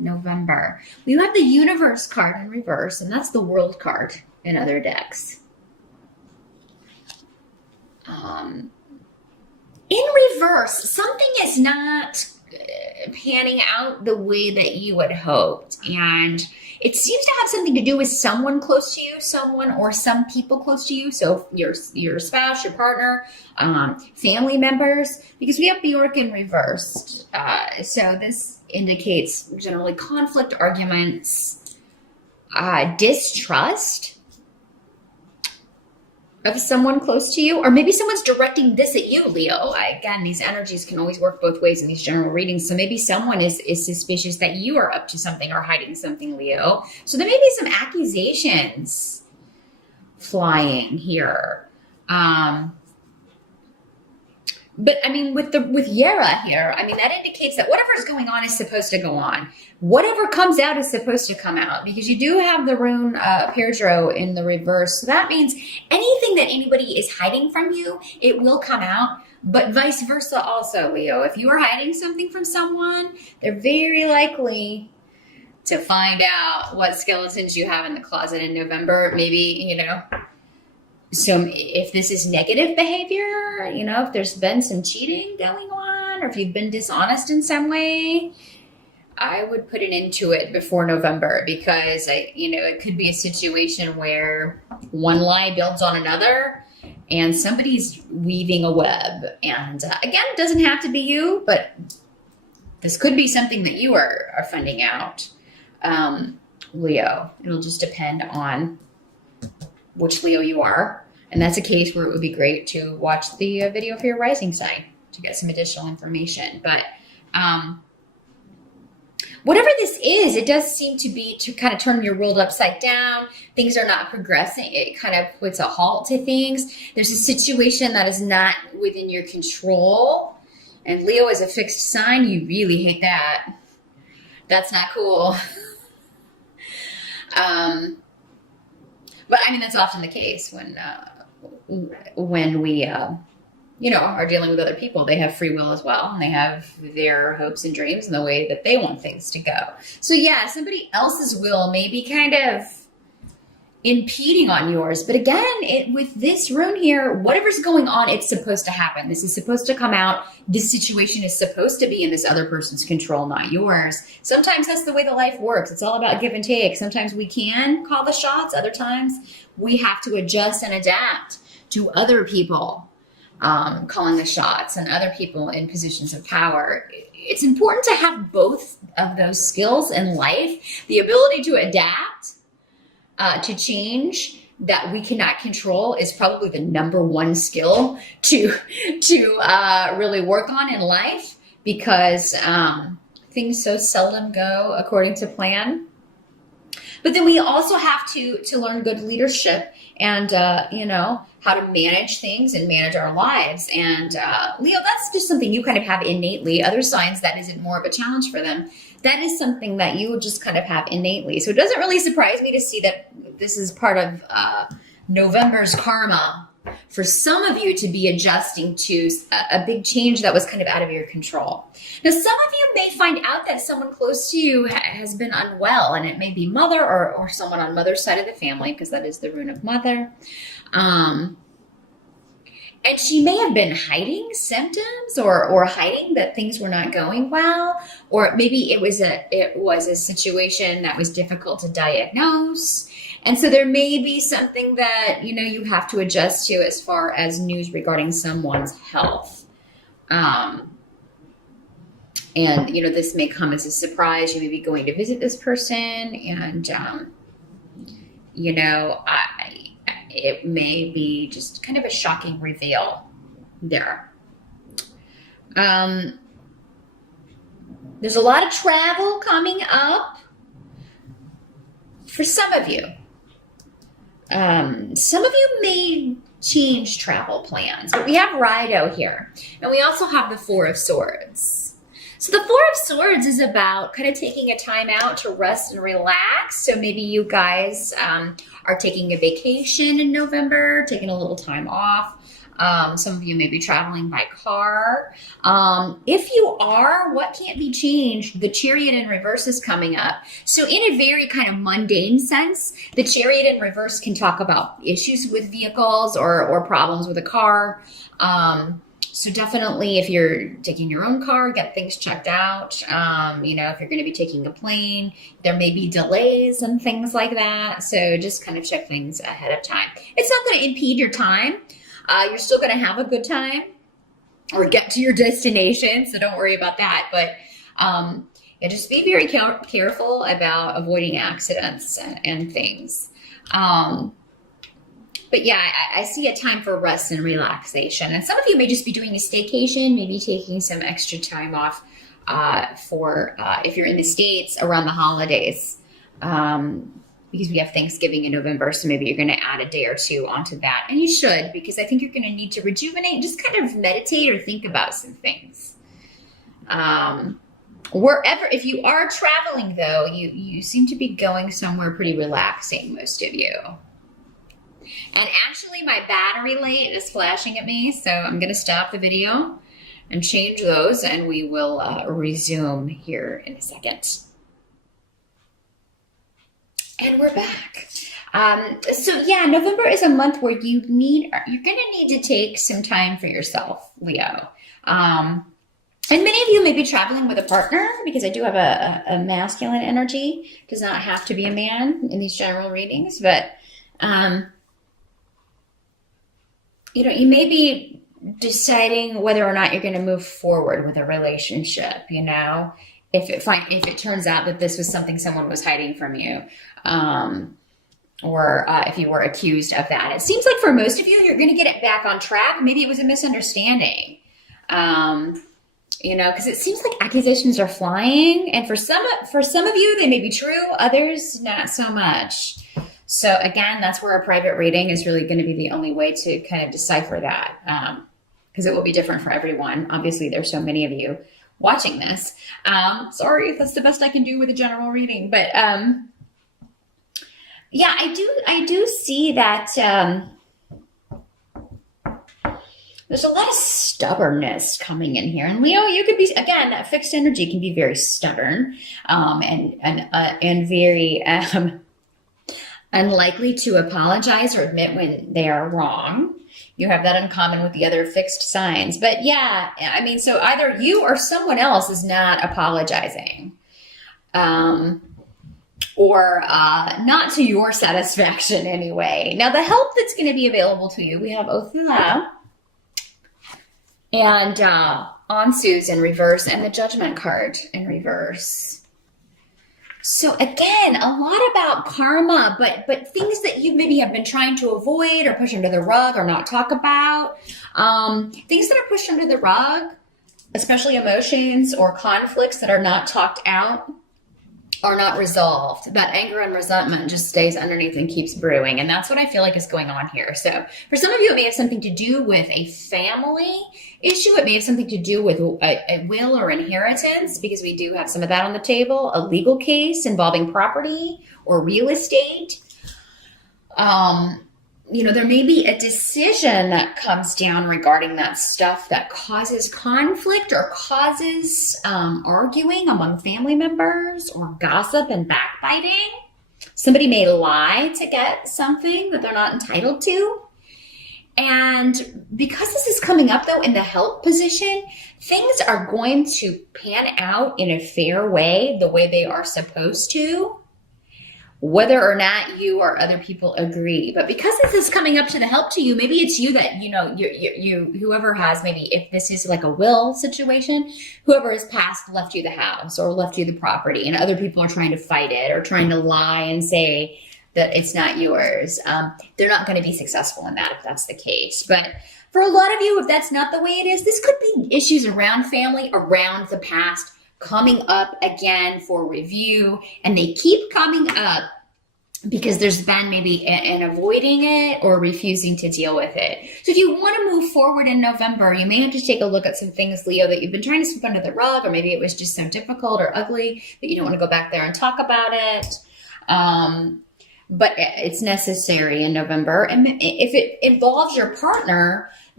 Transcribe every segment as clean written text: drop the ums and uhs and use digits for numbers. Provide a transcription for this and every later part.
November. We have the Universe card in reverse, and that's the World card in other decks. In reverse, something is not panning out the way that you had hoped. And it seems to have something to do with someone close to you, someone or some people close to you. So your spouse, your partner, family members, because we have Bjork in reversed. So this indicates generally conflict, arguments, distrust of someone close to you, or maybe someone's directing this at you, Leo. Again, these energies can always work both ways in these general readings. So maybe someone is suspicious that you are up to something or hiding something, Leo. So there may be some accusations flying here. But I mean, with Yera here, I mean, that indicates that whatever is going on is supposed to go on. Whatever comes out is supposed to come out, because you do have the rune Pedro in the reverse. So that means anything that anybody is hiding from you, it will come out, but vice versa also, Leo. If you are hiding something from someone, they're very likely to find out what skeletons you have in the closet in November. Maybe, so if this is negative behavior, if there's been some cheating going on, or if you've been dishonest in some way, I would put an end to it before November, because it could be a situation where one lie builds on another and somebody's weaving a web. And again, it doesn't have to be you, but this could be something that you are finding out, Leo. It'll just depend on which Leo you are. And that's a case where it would be great to watch the video for your rising sign to get some additional information. But whatever this is, it does seem to be to kind of turn your world upside down. Things are not progressing. It kind of puts a halt to things. There's a situation that is not within your control. And Leo is a fixed sign. You really hate that. That's not cool. But I mean, that's often the case when we, are dealing with other people. They have free will as well, and they have their hopes and dreams and the way that they want things to go. So yeah, somebody else's will may be kind of impeding on yours. But again, with this rune here, whatever's going on, it's supposed to happen. This is supposed to come out. This situation is supposed to be in this other person's control, not yours. Sometimes that's the way the life works. It's all about give and take. Sometimes we can call the shots. Other times we have to adjust and adapt to other people calling the shots and other people in positions of power. It's important to have both of those skills in life. The ability to adapt to change that we cannot control is probably the number one skill to really work on in life, because things so seldom go according to plan. But then we also have to learn good leadership and, how to manage things and manage our lives. And Leo, that's just something you kind of have innately. Other signs, that isn't more of a challenge for them. That is something that you just kind of have innately. So it doesn't really surprise me to see that this is part of November's karma for some of you to be adjusting to a big change that was kind of out of your control. Now, some of you may find out that someone close to you has been unwell, and it may be mother or someone on mother's side of the family, because that is the rune of mother. And she may have been hiding symptoms or hiding that things were not going well, or maybe it was a situation that was difficult to diagnose. And so there may be something that, you have to adjust to as far as news regarding someone's health. And, this may come as a surprise. You may be going to visit this person, and, it may be just kind of a shocking reveal there. There's a lot of travel coming up for some of you. Some of you may change travel plans, but we have Rido here, and we also have the Four of Swords. So the Four of Swords is about kind of taking a time out to rest and relax. So maybe you guys are taking a vacation in November, taking a little time off. Some of you may be traveling by car. If you are, what can't be changed? The Chariot in reverse is coming up. So in a very kind of mundane sense, the Chariot in reverse can talk about issues with vehicles or problems with a car. So definitely if you're taking your own car, get things checked out. You know, if you're going to be taking a plane, there may be delays and things like that. So just kind of check things ahead of time. It's not going to impede your time. You're still going to have a good time or get to your destination. So don't worry about that. But yeah, just be very careful about avoiding accidents and things. But yeah, I see a time for rest and relaxation. And some of you may just be doing a staycation, maybe taking some extra time off for if you're in the States around the holidays. Because we have Thanksgiving in November, so maybe you're going to add a day or two onto that. And you should, because I think you're going to need to rejuvenate, just kind of meditate or think about some things. Wherever, if you are traveling though, you seem to be going somewhere pretty relaxing, most of you. And actually my battery light is flashing at me, so I'm going to stop the video and change those, and we will resume here in a second. And we're back. So yeah, November is a month where you're going to need to take some time for yourself, Leo. And many of you may be traveling with a partner, because I do have a masculine energy. It does not have to be a man in these general readings, but you know, you may be deciding whether or not you're going to move forward with a relationship, you know, if it turns out that this was something someone was hiding from you, or if you were accused of that. It seems like for most of you, you're going to get it back on track. Maybe it was a misunderstanding, you know, because it seems like accusations are flying, and for some of you, they may be true, others not so much. So again, that's where a private reading is really going to be the only way to kind of decipher that, because it will be different for everyone. Obviously, there's so many of you watching this. Sorry, that's the best I can do with a general reading. But yeah, I do see that there's a lot of stubbornness coming in here. And Leo, you could be, again, that fixed energy can be very stubborn and very unlikely to apologize or admit when they are wrong. You have that in common with the other fixed signs. But yeah, I mean, so either you or someone else is not apologizing, or not to your satisfaction anyway. Now, the help that's going to be available to you, we have Othula and Ansu's in reverse, and the Judgment card in reverse. So again, a lot about karma, but things that you maybe have been trying to avoid or push under the rug or not talk about. Things that are pushed under the rug, especially emotions or conflicts that are not talked out, are not resolved. That anger and resentment just stays underneath and keeps brewing. And that's what I feel like is going on here. So for some of you, it may have something to do with a family issue. It may have something to do with a will or inheritance, because we do have some of that on the table. A legal case involving property or real estate. You know, there may be a decision that comes down regarding that stuff that causes conflict or causes arguing among family members, or gossip and backbiting. Somebody may lie to get something that they're not entitled to. And because this is coming up, though, in the help position, things are going to pan out in a fair way, the way they are supposed to, whether or not you or other people agree. But because this is coming up to the help to you, maybe it's you that, you know, you whoever has, maybe if this is like a will situation, whoever has passed left you the house or left you the property, and other people are trying to fight it or trying to lie and say that it's not yours. They're not going to be successful in that if that's the case. But for a lot of you, if that's not the way it is, this could be issues around family, around the past, coming up again for review, and they keep coming up because there's been maybe an avoiding it or refusing to deal with it. So if you want to move forward in November, you may have to take a look at some things, Leo, that you've been trying to sweep under the rug, or maybe it was just so difficult or ugly that you don't want to go back there and talk about it. But it's necessary in November. And if it involves your partner,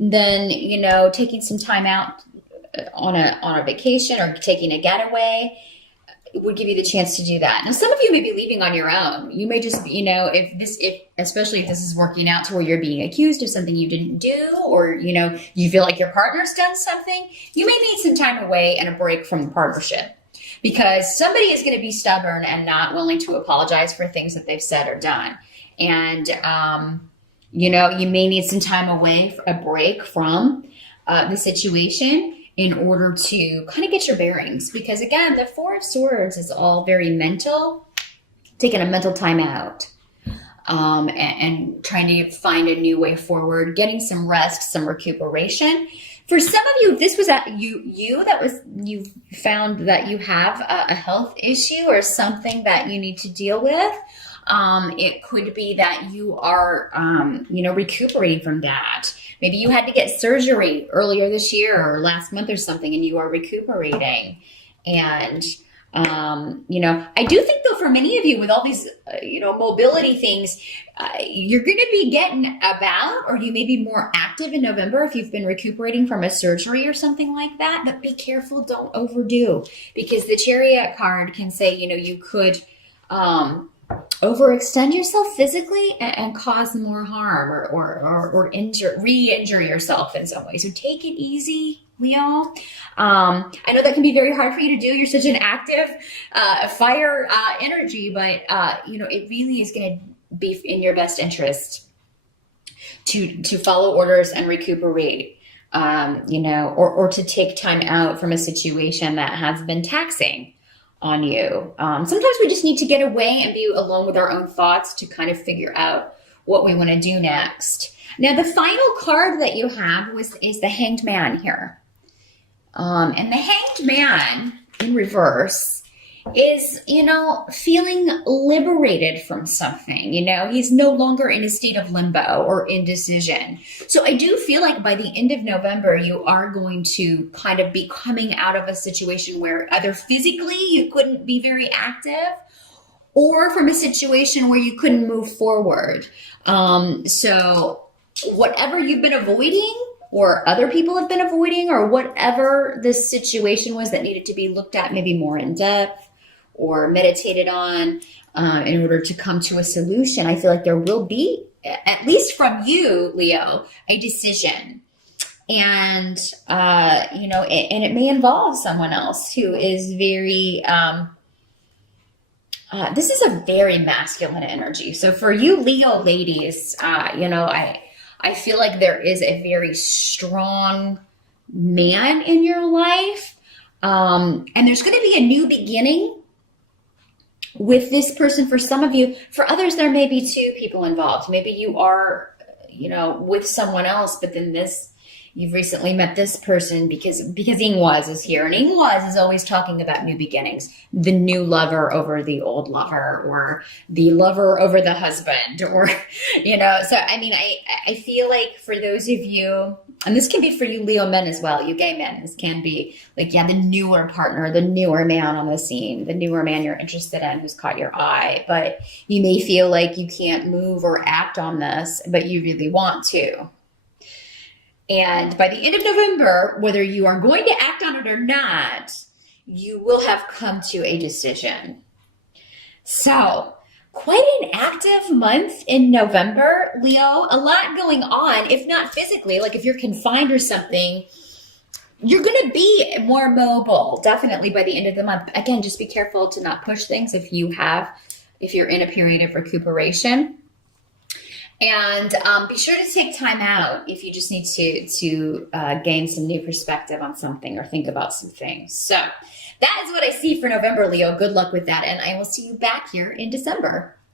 then, taking some time out on a vacation or taking a getaway would give you the chance to do that. Now, some of you may be leaving on your own. You may just, especially if this is working out to where you're being accused of something you didn't do, or, you feel like your partner's done something, you may need some time away and a break from the partnership, because somebody is going to be stubborn and not willing to apologize for things that they've said or done. And, you may need some time away, a break from the situation, in order to kind of get your bearings. Because again, the Four of Swords is all very mental, taking a mental time out, and trying to find a new way forward, getting some rest, some recuperation. For some of you, this was you found that you have a health issue or something that you need to deal with. It could be that you are, recuperating from that. Maybe you had to get surgery earlier this year or last month or something, and you are recuperating. And, I do think, though, for many of you with all these, mobility things, you're going to be getting about, or you may be more active in November if you've been recuperating from a surgery or something like that. But be careful, don't overdo, because the Chariot card can say, you could overextend yourself physically and cause more harm or re-injure yourself in some way. So take it easy, Leo. I know that can be very hard for you to do. You're such an active fire energy, but it really is going to be in your best interest to follow orders and recuperate, or to take time out from a situation that has been taxing on you. Sometimes we just need to get away and be alone with our own thoughts to kind of figure out what we want to do next. Now, the final card that you have is the Hanged Man here. And the Hanged Man in reverse is, feeling liberated from something. He's no longer in a state of limbo or indecision. So I do feel like by the end of November, you are going to kind of be coming out of a situation where either physically you couldn't be very active, or from a situation where you couldn't move forward. So whatever you've been avoiding, or other people have been avoiding, or whatever the situation was that needed to be looked at maybe more in depth or meditated on in order to come to a solution, I feel like there will be, at least from you, Leo, a decision. And, and it may involve someone else who is very, this is a very masculine energy. So for you Leo ladies, I feel like there is a very strong man in your life. And there's going to be a new beginning with this person for some of you. For others, there may be two people involved. Maybe you are, with someone else, but then you've recently met this person because Ingwaz is here. And Ingwaz is always talking about new beginnings, the new lover over the old lover, or the lover over the husband, or, so, I feel like for those of you, and this can be for you Leo men as well, you gay men, this can be like, the newer partner, the newer man on the scene, the newer man you're interested in who's caught your eye, but you may feel like you can't move or act on this, but you really want to. And by the end of November, whether you are going to act on it or not, you will have come to a decision. So, quite an active month in November, Leo. A lot going on, if not physically, like if you're confined or something, you're going to be more mobile, definitely by the end of the month. Again, just be careful to not push things if you're in a period of recuperation. And be sure to take time out if you just need to gain some new perspective on something or think about some things. So that is what I see for November, Leo. Good luck with that. And I will see you back here in December.